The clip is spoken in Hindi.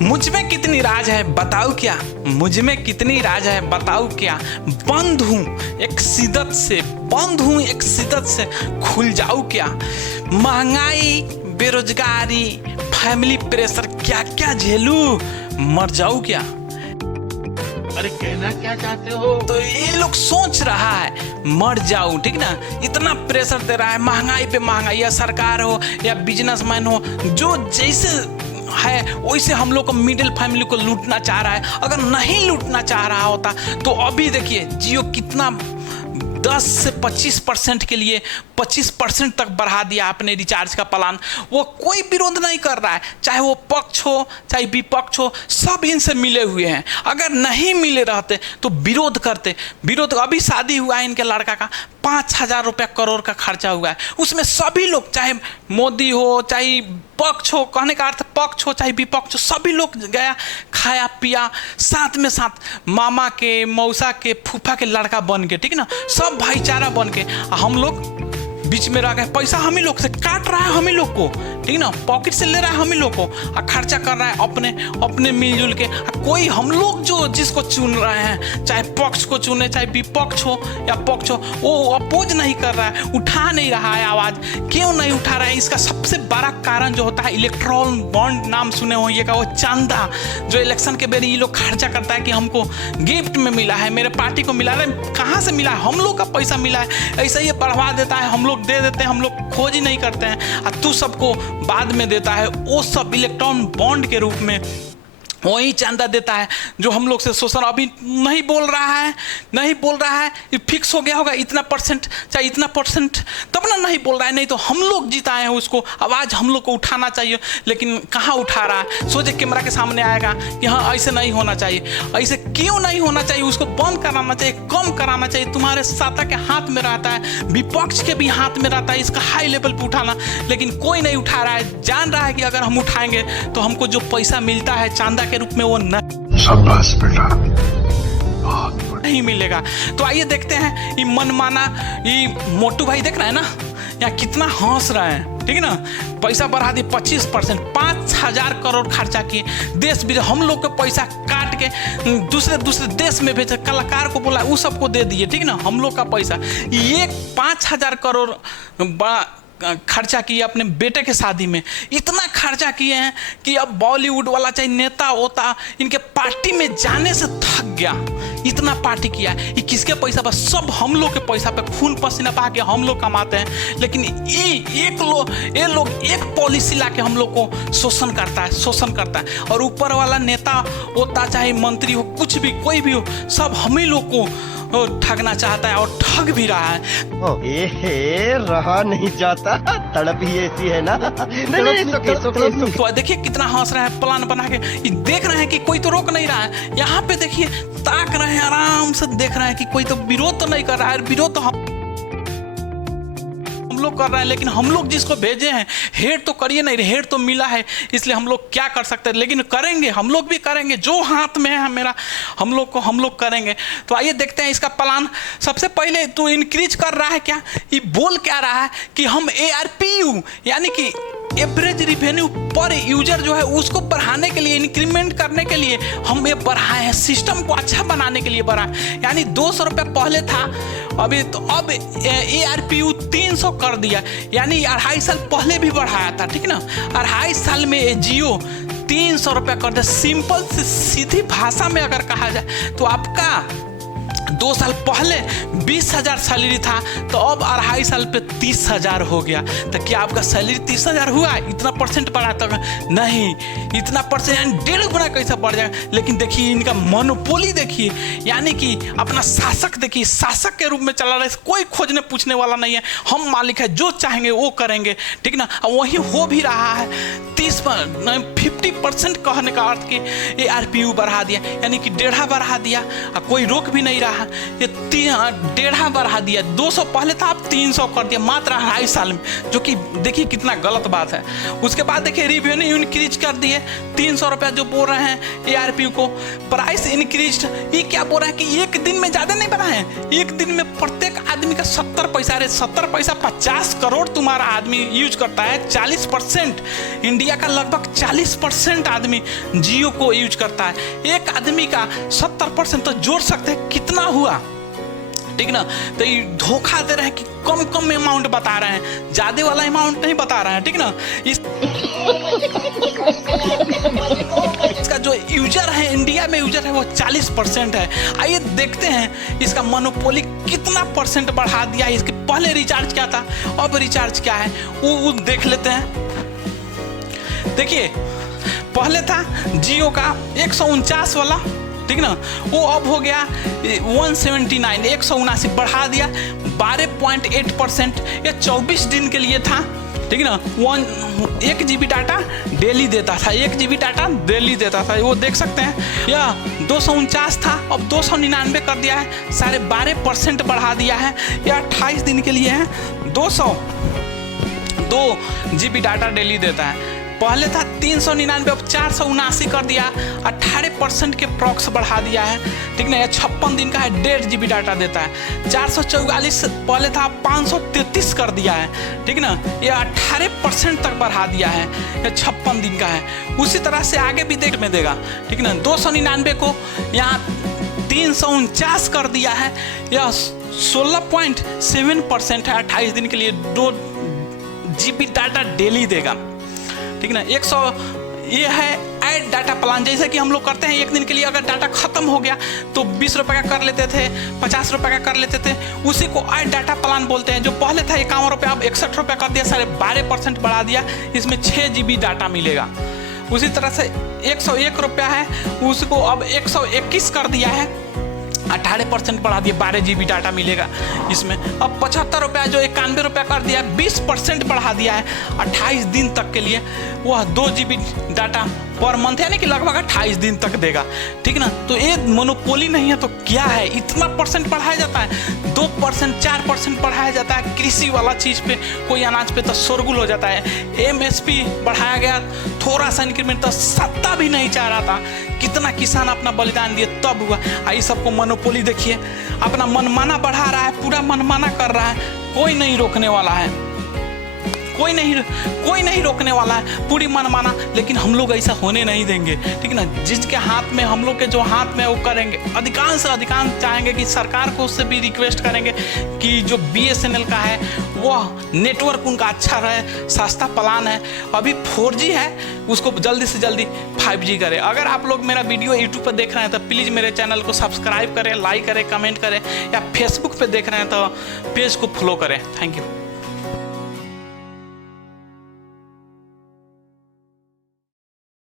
मुझ में कितनी राज है बताऊं क्या, मुझ में कितनी राज है बताऊं क्या, बंद हूँ एक शिद्दत से, बंद हूँ एक शिद्दत से, खुल जाऊं क्या। महंगाई, बेरोजगारी, फैमिली प्रेशर क्या क्या झेलूं, मर जाऊं क्या। अरे कहना क्या चाहते हो? तो ये लोग सोच रहा है मर जाऊं, ठीक ना। इतना प्रेशर दे रहा है, महंगाई पे महंगाई, या सरकार हो या बिजनेसमैन हो, जो जैसे है वैसे हम लोग को मिडिल फैमिली को लूटना चाह रहा है। अगर नहीं लूटना चाह रहा होता तो अभी देखिए जियो कितना 10 से 25% के लिए 25% तक बढ़ा दिया आपने रिचार्ज का प्लान। वो कोई विरोध नहीं कर रहा है, चाहे वो पक्ष हो चाहे विपक्ष हो, सब इनसे मिले हुए हैं। अगर नहीं मिले रहते तो विरोध करते। विरोध, अभी शादी हुआ है इनके लड़का का, 5,000 रुपया करोड़ का खर्चा हुआ है, उसमें सभी लोग, चाहे मोदी हो चाहे पक्ष हो, कहने का अर्थ पक्ष हो चाहे विपक्ष हो, सभी लोग गया, खाया पिया, साथ में साथ मामा के, मौसा के, फूफा के लड़का बन के, ठीक ना, सब भाईचारा बन के। हम लोग बीच में रह गए, पैसा हम ही लोग से काट रहा है, हम ही लोग को, ठीक ना, पॉकेट से ले रहा है हम ही लोग को, और खर्चा कर रहा है अपने अपने मिलजुल के। कोई हम लोग जो जिसको चुन रहे हैं, चाहे पक्ष को चुने चाहे विपक्ष हो या पक्ष हो, वो अपोज नहीं कर रहा है, उठा नहीं रहा है आवाज। क्यों नहीं उठा रहा है? इसका सबसे बड़ा कारण जो होता है इलेक्ट्रल बॉन्ड, नाम सुने होंगे का, वो चंदा जो इलेक्शन के बेर ये लोग खर्चा करता है कि हमको गिफ्ट में मिला है, मेरे पार्टी को मिला है। कहाँ से मिला है? हम लोग का पैसा मिला है। ऐसा ही बढ़वा देता है, हम लोग दे देते हैं, हम लोग खोज ही नहीं करते हैं, और तू सबको बाद में देता है। वो सब इलेक्ट्रॉन बॉन्ड के रूप में वही चंदा देता है जो हम लोग से शोषण। अभी नहीं बोल रहा है, नहीं बोल रहा है, ये फिक्स हो गया होगा इतना परसेंट चाहे इतना परसेंट, तब ना नहीं बोल रहा है। नहीं तो हम लोग जिताए हैं उसको, आवाज़ हम लोग को उठाना चाहिए, लेकिन कहाँ उठा रहा है। सोचे कैमरा के सामने आएगा कि हाँ ऐसे नहीं होना चाहिए, ऐसे क्यों नहीं होना चाहिए, उसको बंद कराना चाहिए, कम कराना चाहिए। तुम्हारे सत्ता के हाथ में रहता है, विपक्ष के भी हाथ में रहता है इसका हाई लेवल पर उठाना, लेकिन कोई नहीं उठा रहा है। जान रहा है कि अगर हम उठाएंगे तो हमको जो पैसा मिलता है चांदा के रूप में वो शाबाश बेटा, नहीं मिलेगा। तो आइए देखते हैं ये मनमाना, ये मोटू भाई देख रहे हैं ना यहाँ कितना हंस रहे हैं, ठीक है ना। पैसा बढ़ा दिए 25%, 5,000 करोड़ खर्चा किए, देश विदेश हम लोग के पैसा काट के दूसरे दूसरे देश में भेजे, कलाकार को बोला वो सबको दे दिए, ठीक है ना। हम लोग का पैसा ये 5,000 करोड़ खर्चा किए अपने बेटे के शादी में। इतना खर्चा किए हैं कि अब बॉलीवुड वाला चाहे नेता होता इनके पार्टी में जाने से थक गया। इतना पार्टी किया, ये किसके पैसा पर? सब हम लोग के पैसा पे, खून पसीना बहा के हम लोग कमाते हैं। लेकिन ये लोग एक पॉलिसी ला के हम लोग को शोषण करता है, शोषण करता है। और ऊपर वाला नेता होता चाहे मंत्री हो, कुछ भी कोई भी हो, सब हम ही लोग को ठगना चाहता है और ठग भी रहा है। रहा नहीं जाता, तड़प ही ऐसी है ना। तो देखिए कितना हंस रहा है, प्लान बना के ये देख रहे हैं कि कोई तो रोक नहीं रहा है। यहाँ पे देखिए ताक रहे हैं, आराम से देख रहे हैं कि कोई तो विरोध तो नहीं कर रहा है। विरोध तो हम लोग कर रहे हैं, लेकिन हम लोग जिसको भेजे हैं हेड तो करिए नहीं, हेड तो मिला है, इसलिए हम लोग क्या कर सकते हैं। लेकिन करेंगे, हम लोग भी करेंगे, जो हाथ में है मेरा हम लोग करेंगे। तो आइए देखते हैं इसका प्लान। सबसे पहले तो इंक्रीज कर रहा है क्या, ये बोल क्या रहा है कि हम ARPU यानी कि एवरेज रिवेन्यू पर यूजर जो है उसको बढ़ाने के लिए, इंक्रीमेंट करने के लिए हम ये बढ़ाए हैं, सिस्टम को अच्छा बनाने के लिए बढ़ाए। यानी 200 रुपये पहले था अभी, तो अब ARPU 300 कर दिया, यानी 2.5 साल पहले भी बढ़ाया था, ठीक ना। 2.5 साल में ये जियो 300 रुपये कर दे। सिंपल से सीधी भाषा में अगर कहा जाए तो आपका 2 साल पहले 20,000 सैलरी था, तो अब 2.5 साल पे 30,000 हो गया। तो क्या आपका सैलरी 30,000 हुआ? इतना परसेंट बढ़ा तक नहीं, इतना परसेंट यानी 1.5 गुना कैसे बढ़ जाएगा। लेकिन देखिए इनका मोनोपोली देखिए, यानी कि अपना शासक देखिए, शासक के रूप में चला रहा है, कोई खोजने पूछने वाला नहीं है। हम मालिक है, जो चाहेंगे वो करेंगे, ठीक ना। वही हो भी रहा है। 50% कहने का अर्थ कि ARPU बढ़ा दिया, यानी कि 1.5 बढ़ा दिया, और कोई रोक भी नहीं रहा। ये डेढ़ा बढ़ा दिया। 200 पहले था, अब 300 कर दिया मात्र 2.5 साल में, जो कि देखिए कितना गलत बात है। उसके बाद देखिए रेवेन्यू इंक्रीज कर दिए 300 रुपया जो बोल रहे हैं ARPU को। प्राइस इंक्रीज, ये क्या बोल रहा है कि एक दिन में ज़्यादा नहीं बढ़ा है, एक दिन में प्रत्येक आदमी का 70 पैसा। अरे 70 पैसा 50 करोड़ तुम्हारा आदमी यूज करता है। 40% इंडिया का लगभग 40% आदमी जियो को यूज करता है। एक आदमी का 70% तो जोड़ सकते हैं कितना हुआ, ठीक ना। तो ये धोखा दे रहे हैं कि कम कम अमाउंट बता रहे हैं, ज्यादा वाला अमाउंट नहीं बता रहे हैं, ठीक ना। इसका जो यूजर है इंडिया में यूजर है वो 40% है। आइए देखते हैं इसका मोनोपोली कितना परसेंट बढ़ा दिया है। इसके पहले रिचार्ज क्या था, अब रिचार्ज क्या है, वो देख लेते हैं। देखिए पहले था जियो का 149 वाला, ठीक ना, वो अब हो गया 179, 179 बढ़ा दिया 12.8%। ये 24 दिन के लिए था, ठीक ना। 1 GB डाटा डेली देता था, 1 GB डाटा डेली देता था, वो देख सकते हैं। या 249 था, अब 299 कर दिया है, 12.5% बढ़ा दिया है। या 28 दिन के लिए है 202 GB डाटा डेली देता है। पहले था 399, अब 479 कर दिया, 18% के प्रॉक्स बढ़ा दिया है, ठीक ना। यह 56 दिन का है, 1.5 GB डाटा देता है। 444 पहले था, 533 कर दिया है, ठीक ना। ये 18% तक बढ़ा दिया है, यह 56 दिन का है। उसी तरह से आगे भी देख में देगा, ठीक ना। 299 को यहाँ 349 कर दिया है, यह 16.7% है। 28 दिन के लिए 2 GB डाटा डेली देगा, ठीक ना। 100 ये है ऐड डाटा प्लान, जैसे कि हम लोग करते हैं एक दिन के लिए अगर डाटा खत्म हो गया तो 20 रुपये का कर लेते थे, 50 रुपये का कर लेते थे, उसी को ऐड डाटा प्लान बोलते हैं। जो पहले था 51 रुपये, अब 61 रुपये कर दिया, 12.5% बढ़ा दिया, इसमें 6 GB डाटा मिलेगा। उसी तरह से 101 रुपया है, उसको अब 121 कर दिया है, 18% बढ़ा दिया, 12 GB डाटा मिलेगा इसमें। अब 75 रुपया जो 91 रुपया कर दिया, 20% बढ़ा दिया है 28 दिन तक के लिए, वह 2 GB डाटा पर मंथ, यानी कि लगभग 28 दिन तक देगा, ठीक ना। तो ये मोनोपोली नहीं है तो क्या है, इतना परसेंट बढ़ाया जाता है, 2% 4% बढ़ाया जाता है। कृषि वाला चीज़ पे, कोई अनाज पे तो शोरगुल हो जाता है। MSP बढ़ाया गया, थोड़ा सा इंक्रीमेंट, तो सत्ता भी नहीं चाह रहा था, कितना किसान अपना बलिदान दिए तब हुआ। आई सबको मोनोपोली देखिए, अपना मनमाना बढ़ा रहा है, पूरा मनमाना कर रहा है, कोई नहीं रोकने वाला है, कोई नहीं रोकने वाला है, पूरी मनमाना। लेकिन हम लोग ऐसा होने नहीं देंगे, ठीक ना। जिसके हाथ में, हम लोग के जो हाथ में, वो करेंगे। अधिकांश चाहेंगे कि सरकार को उससे भी रिक्वेस्ट करेंगे कि जो BSNL का है वह नेटवर्क उनका अच्छा रहे, सस्ता प्लान है, अभी 4G है, उसको जल्दी से जल्दी 5G करें। अगर आप लोग मेरा वीडियो यूट्यूब पर देख रहे हैं तो प्लीज़ मेरे चैनल को सब्सक्राइब करें, लाइक करें, कमेंट करें, या फेसबुक पर देख रहे हैं तो पेज को फॉलो करें। Thank you.